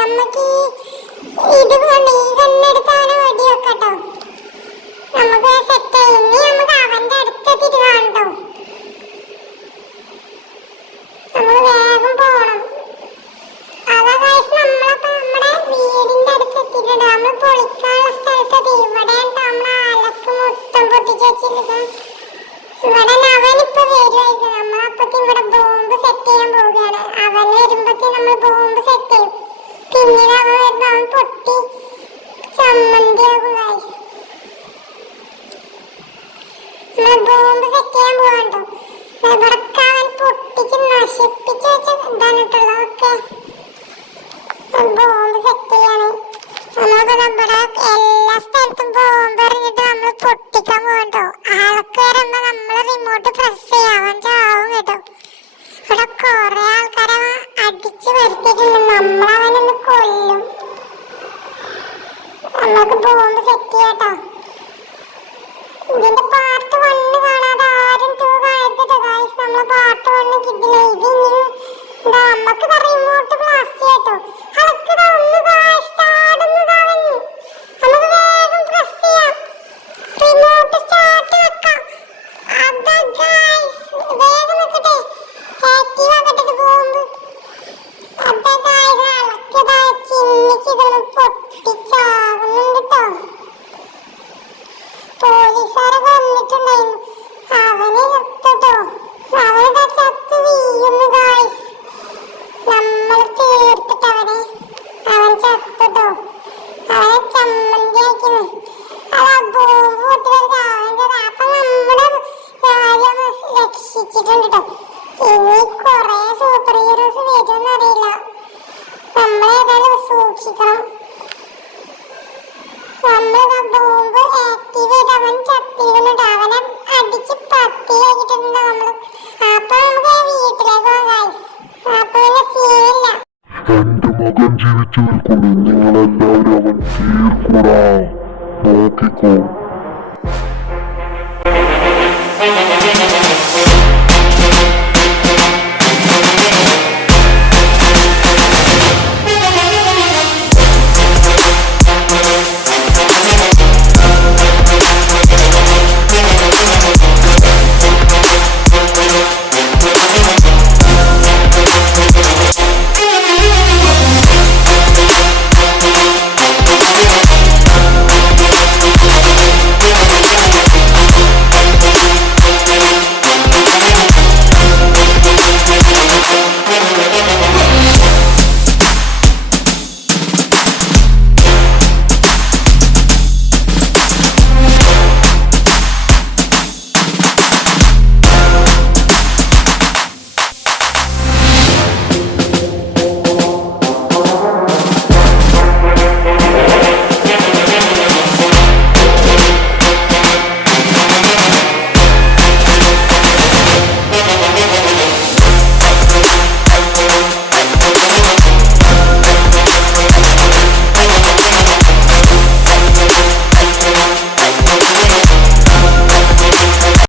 നമുക്ക് ഇത് കൊണ്ട് ഈ കണ്ണെടുത്താലും വെടി വെക്കട്ടോ. നമുക്ക് സെറ്റ് ആയി. ഇനി നമുക്ക് അവന്റെ അടുത്തെത്തിട്ട് കാണട്ടോ. നമ്മൾ വേഗം പോണം. അതാ ഗൈസ്, നമ്മളപ്പോ നമ്മുടെ വീടിന്റെ അടുത്ത് എത്തിയിട്ടുണ്ട്. നമ്മൾ പൊളിക്കാനുള്ള സ്ഥലത്ത് ഇവിടെ നമ്മളെ അലക്ക് മൊത്തം പൊട്ടിച്ച് വെച്ചിരിക്കും. ഇവിടെ അവനിപ്പോ വരുമായിരിക്കും. നമ്മളപ്പത്തി ഇവിടെ ബോംബ് സെറ്റ് ചെയ്യാൻ പോവുകയാണ്. അവൻ വരുമ്പത്തി നമ്മൾ ബോംബ് സെറ്റ് ചെയ്യും. പിന്നീട് അവൻ വരുമ്പോ അവൻ പൊട്ടി ചമ്മന്തിയാകും ഗൈസ്. നമ്മൾ ബോംബ് സെറ്റ് ചെയ്യാൻ പോകണ്ടോ. ഇവിടൊക്കെ അവൻ പൊട്ടിച്ച് നശിപ്പിച്ച് വെച്ച ഇതാണ് കേട്ടുള്ളതൊക്കെ. ബോംബ് സെറ്റ് ചെയ്യാണ്. നമുക്ക് നമ്മുടെ എല്ലാ സ്ഥലത്തും ബോംബ് എറിഞ്ഞിട്ട് നമ്മൾ പൊട്ടിക്കാൻ പോകണ്ടോ. ആൾക്ക് വരുമ്പോ നമ്മൾ റിമോട്ട് പ്രസ് ചെയ്യാം. അവൻ ചാവും കേട്ടോ. ഇവിടെ കൊറേ ആൾക്കാരെ അടിച്ചു വരുത്തിയിട്ടുണ്ട്. നമ്മളവനൊന്ന് കൊല്ലും. നമുക്ക് ബോംബ് സെറ്റ് ചെയ്യാട്ടോ. ഇതിന്റെ പാർട്ട് 1 കാണാതെ ആരും 2 കാണരുത് ഗൈസ്. നമ്മളെ പാർട്ട് 1 കിട്ടില്ല. ഇത് ഇനി നമുക്ക് റിമോട്ട് ബ്ലാസ്റ്റ് ചെയ്യട്ടോ. അളക്ക് ഒന്ന് ചാടുന്നതാവൻ. നമുക്ക് വേഗം പ്രസ് ചെയ്യാം. റിമോട്ട് സ്റ്റാർട്ട് വെക്കാം. അതാ ഗൈസ്, വേഗം വെക്കട്ടെ. ആക്റ്റീവ് ആക്കട്ടെ ബോംബ്. അതാ ഗൈസ്, അളക്കതാ ചിന്നിച്ചിതൊന്ന് പൊട്ടിച്ചാകുന്നുണ്ട് കേട്ടോ. പോലീസുകാരൊക്കെ വന്നിട്ടുണ്ടായിരുന്നു. അവനെ നിർത്തട്ടോ. അവനിതാ ചത്ത് വീഴുന്നു ഗൈസ്. നമ്മൾ തീർത്തിട്ട് അവൻ ചത്തട്ടോ. അവനെ ചമ്മന്തിയാക്കുന്നു. അതാ ബോംബ് പൊട്ടിയത് അവൻ്റെ. അപ്പൊ നമ്മുടെ കാര്യം രക്ഷിച്ചിട്ടുണ്ട് കേട്ടോ. ഇനി കൊറേ സൂപ്പർ ഹീറോസ് വരുമെന്നറിയില്ല. നമ്മളേതായാലും സൂക്ഷിക്കണം. നമ്മളിതാ ബോംബ് ആക്റ്റീവ് ചെയ്ത് അവൻ ചത്തിരുന്നുണ്ട്. അവനെ അടിച്ച് പത്തിയാക്കിയിട്ടുണ്ട് നമ്മള്. അപ്പൊ നമുക്ക് വീട്ടിലേക്ക് പോകാം ഗൈസ്. അപ്പൊ പിന്നെ സീനില്ല. എന്റെ മകൻ ജീവിച്ചിരിക്കുന്നു. നിങ്ങളെല്ലാവരും അവൻ തീർക്കൂടാ. നോക്കിക്കോ.